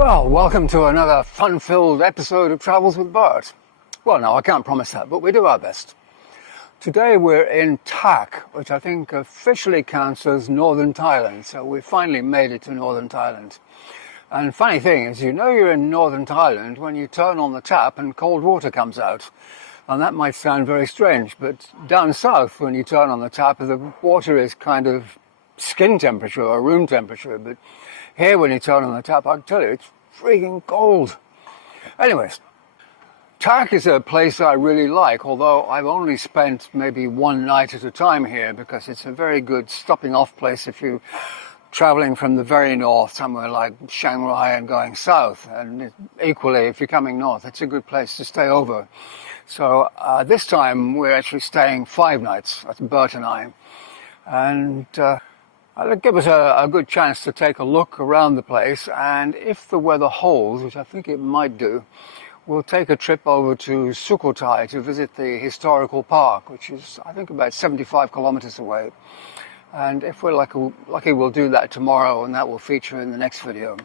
Well, welcome to another fun-filled episode of Travels with Bert. Well, no, I can't promise that, but we do our best. Today we're in Tak, which I think officially counts as northern Thailand, so we finally made it to northern Thailand. And funny thing is, you know you're in northern Thailand when you turn on the tap and cold water comes out. And that might sound very strange, but down south when you turn on the tap, the water is kind of skin temperature or room temperature, but here when you turn on the tap, I can tell you, it's freaking cold. Anyways, Tak is a place I really like, although I've only spent maybe one night at a time here because it's a very good stopping off place if you're traveling from the very north, somewhere like Chiang Rai and going south. And equally, if you're coming north, it's a good place to stay over. So this time we're actually staying 5 nights, that's Bert and I. And it'll give us a good chance to take a look around the place, and if the weather holds, which I think it might do, we'll take a trip over to Sukhothai to visit the historical park, which is, I think, about 75 kilometers away. And if we're lucky, we'll do that tomorrow, and that will feature in the next video.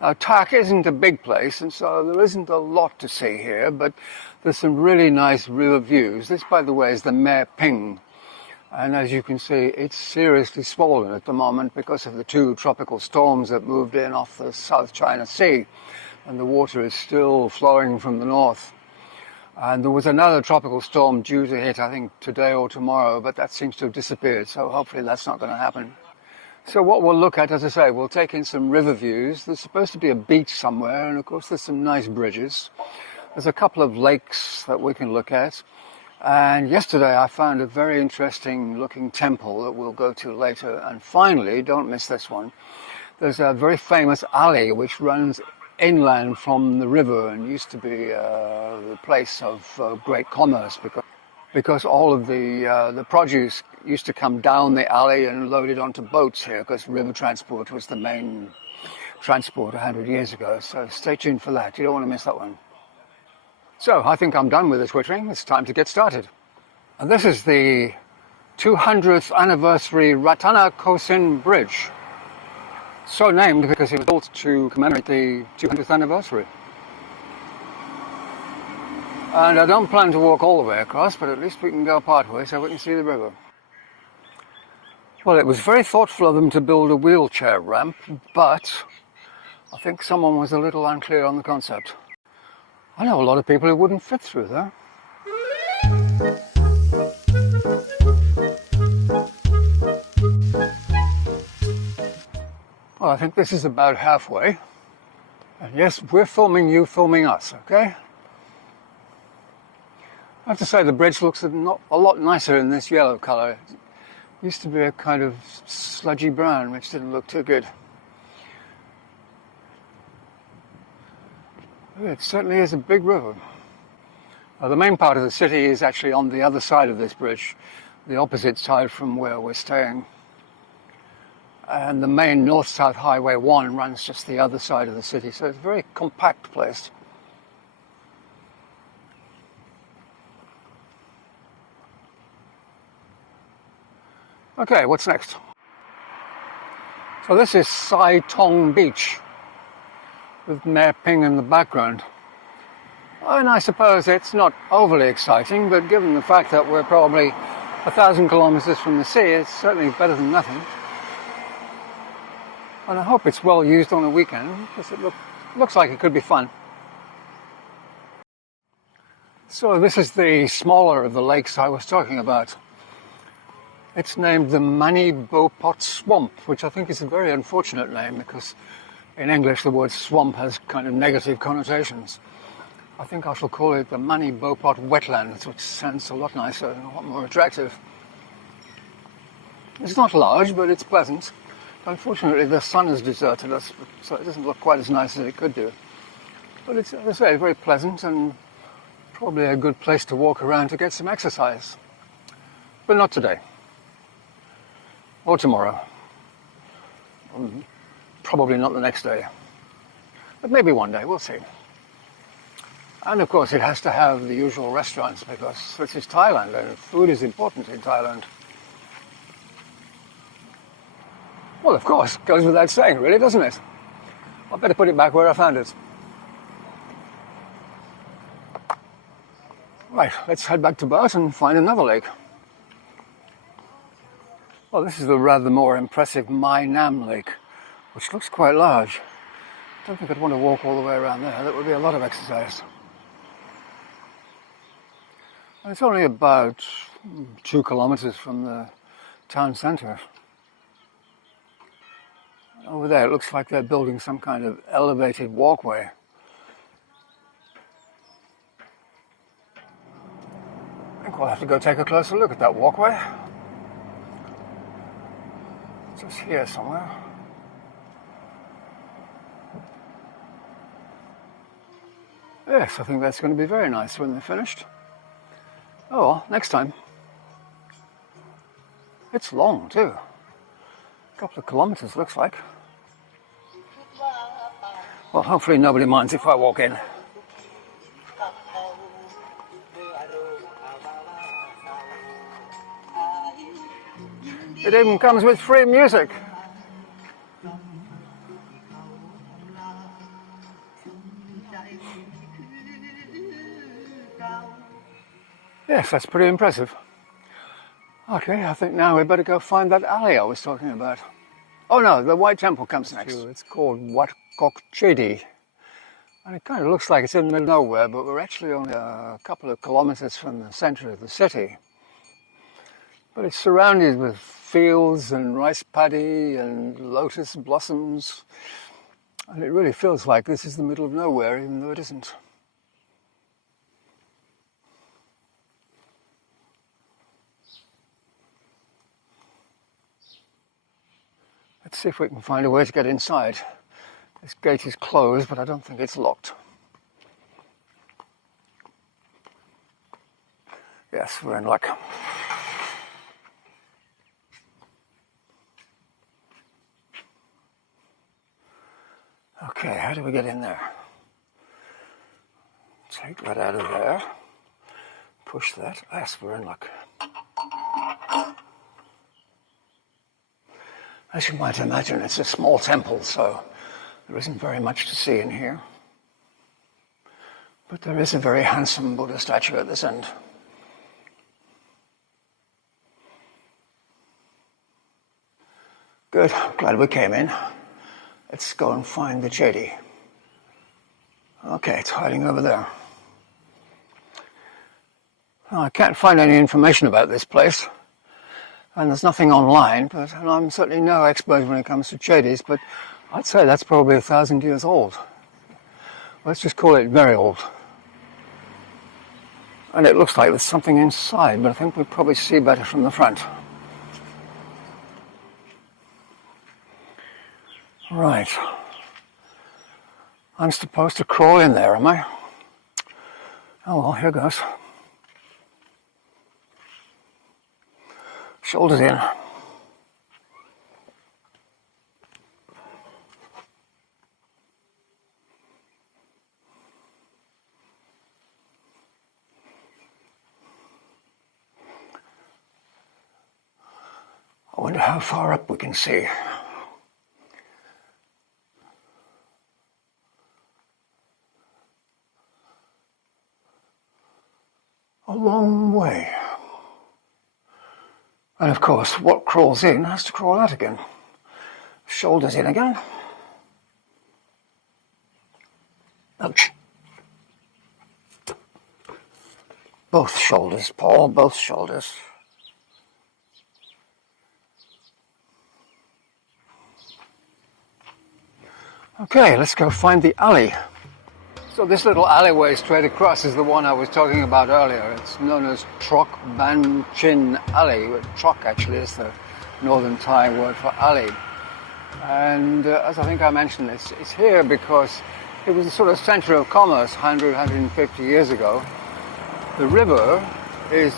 Now, Tak isn't a big place, and so there isn't a lot to see here, but there's some really nice river views. This, by the way, is the Mae Ping. And as you can see, it's seriously swollen at the moment because of the 2 tropical storms that moved in off the South China Sea. And the water is still flowing from the north. And there was another tropical storm due to hit, I think, today or tomorrow, but that seems to have disappeared, so hopefully that's not going to happen. So what we'll look at, as I say, we'll take in some river views. There's supposed to be a beach somewhere, and of course there's some nice bridges. There's a couple of lakes that we can look at. And yesterday I found a very interesting looking temple that we'll go to later. And finally, don't miss this one, there's a very famous alley which runs inland from the river and used to be the place of great commerce because all of the produce used to come down the alley and loaded onto boats here because river transport was the main transport 100 years ago. So stay tuned for that. You don't want to miss that one. So I think I'm done with the twittering. It's time to get started. And this is the 200th anniversary Rattanakosin Bridge. So named because it was built to commemorate the 200th anniversary. And I don't plan to walk all the way across, but at least we can go part way so we can see the river. Well, it was very thoughtful of them to build a wheelchair ramp, but I think someone was a little unclear on the concept. I know a lot of people who wouldn't fit through there. Well, I think this is about halfway. And yes, we're filming you, filming us, okay? I have to say the bridge looks a lot nicer in this yellow colour. It used to be a kind of sludgy brown, which didn't look too good. It certainly is a big river. The main part of the city is actually on the other side of this bridge, the opposite side from where we're staying. And the main north-south highway 1 runs just the other side of the city, so it's a very compact place. Okay, what's next? So this is Sai Thong Beach, with Mae Ping in the background. And I suppose it's not overly exciting, but given the fact that we're probably 1,000 kilometers from the sea, it's certainly better than nothing. And I hope it's well used on a weekend, because it looks like it could be fun. So this is the smaller of the lakes I was talking about. It's named the Banphot Swamp, which I think is a very unfortunate name, because in English, the word swamp has kind of negative connotations. I think I shall call it the Banphot Wetlands, which sounds a lot nicer and a lot more attractive. It's not large, but it's pleasant. Unfortunately, the sun has deserted us, so it doesn't look quite as nice as it could do. But it's, as I say, very pleasant and probably a good place to walk around to get some exercise. But not today. Or tomorrow. Probably not the next day. But maybe one day, we'll see. And of course it has to have the usual restaurants because this is Thailand and food is important in Thailand. Well, of course, goes without saying, really, doesn't it? I better put it back where I found it. Right, let's head back to Bert and find another lake. Well, this is the rather more impressive Mai Ngam lake, which looks quite large. I don't think I'd want to walk all the way around there. That would be a lot of exercise. And it's only about 2 kilometers from the town centre. Over there it looks like they're building some kind of elevated walkway. I think we'll have to go take a closer look at that walkway. Just here somewhere. Yes, I think that's going to be very nice when they're finished. Oh well, next time. It's long too. A couple of kilometers looks like. Well, hopefully nobody minds if I walk in. It even comes with free music. Yes, that's pretty impressive. Okay, I think now we better go find that alley I was talking about. Oh no, the White Temple comes next. It's called Wat Khok Chedi. And it kind of looks like it's in the middle of nowhere, but we're actually only a couple of kilometers from the center of the city. But it's surrounded with fields and rice paddy and lotus blossoms. And it really feels like this is the middle of nowhere, even though it isn't. Let's see if we can find a way to get inside. This gate is closed, but I don't think it's locked. Yes, we're in luck. Okay, how do we get in there? Take that out of there. Push that. Yes, we're in luck. As you might imagine, it's a small temple, so there isn't very much to see in here. But there is a very handsome Buddha statue at this end. Good, glad we came in. Let's go and find the Chedi. Okay, it's hiding over there. Well, I can't find any information about this place. And there's nothing online, and I'm certainly no expert when it comes to Chedis, but I'd say that's probably 1,000 years old. Let's just call it very old. And it looks like there's something inside, but I think we'll probably see better from the front. Right. I'm supposed to crawl in there, am I? Oh well, here goes. Shoulders in. I wonder how far up we can see. A long way. And of course, what crawls in has to crawl out again. Shoulders in again. Ouch. Both shoulders, Paul, both shoulders. Okay, let's go find the alley. So this little alleyway straight across is the one I was talking about earlier. It's known as Trok Ban Chin alley. Trok actually is the northern Thai word for alley. And as I think I mentioned, it's here because it was a sort of center of commerce 100, 150 years ago. The river is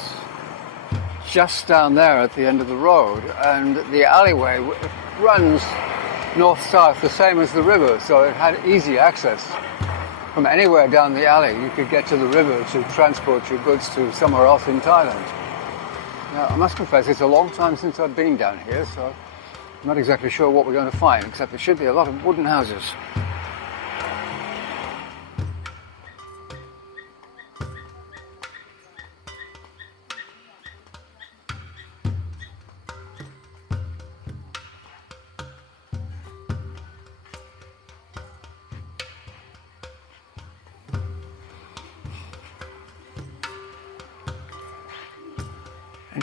just down there at the end of the road, and the alleyway runs north-south, the same as the river, so it had easy access. From anywhere down the alley, you could get to the river to transport your goods to somewhere else in Thailand. Now, I must confess, it's a long time since I've been down here, so I'm not exactly sure what we're going to find, except there should be a lot of wooden houses.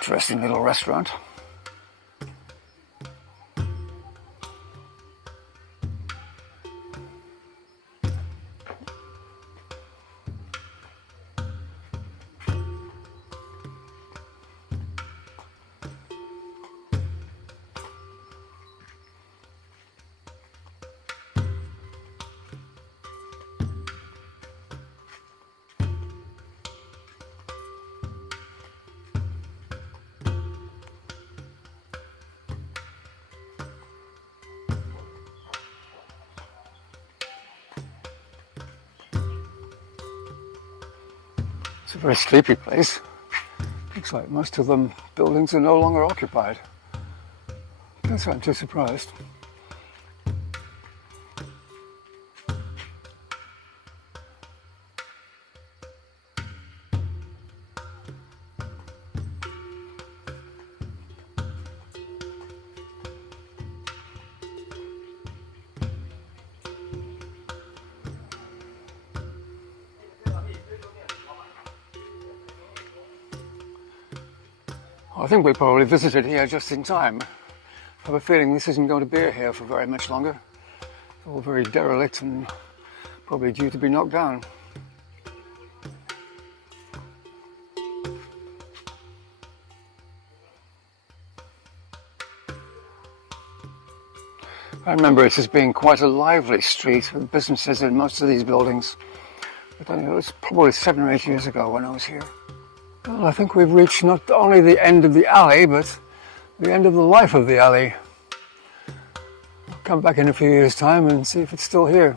Interesting little restaurant. It's a very sleepy place. Looks like most of them buildings are no longer occupied. Guess I'm too surprised. I think we probably visited here just in time. I have a feeling this isn't going to be here for very much longer. It's all very derelict and probably due to be knocked down. I remember it as being quite a lively street with businesses in most of these buildings. But it was probably 7 or 8 years ago when I was here. Well, I think we've reached not only the end of the alley, but the end of the life of the alley. I'll come back in a few years' time and see if it's still here.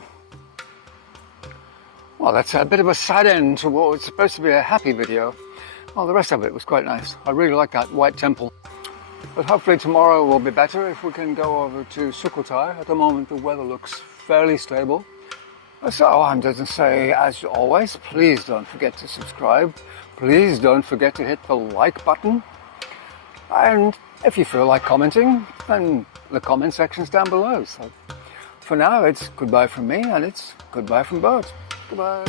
Well, that's a bit of a sad end to what was supposed to be a happy video. Well, the rest of it was quite nice. I really like that white temple. But hopefully tomorrow will be better if we can go over to Sukhothai. At the moment, the weather looks fairly stable. So I'm just going to say, as always, please don't forget to subscribe. Please don't forget to hit the like button. And if you feel like commenting, then the comment section's down below. So for now, it's goodbye from me, and it's goodbye from Bert. Goodbye.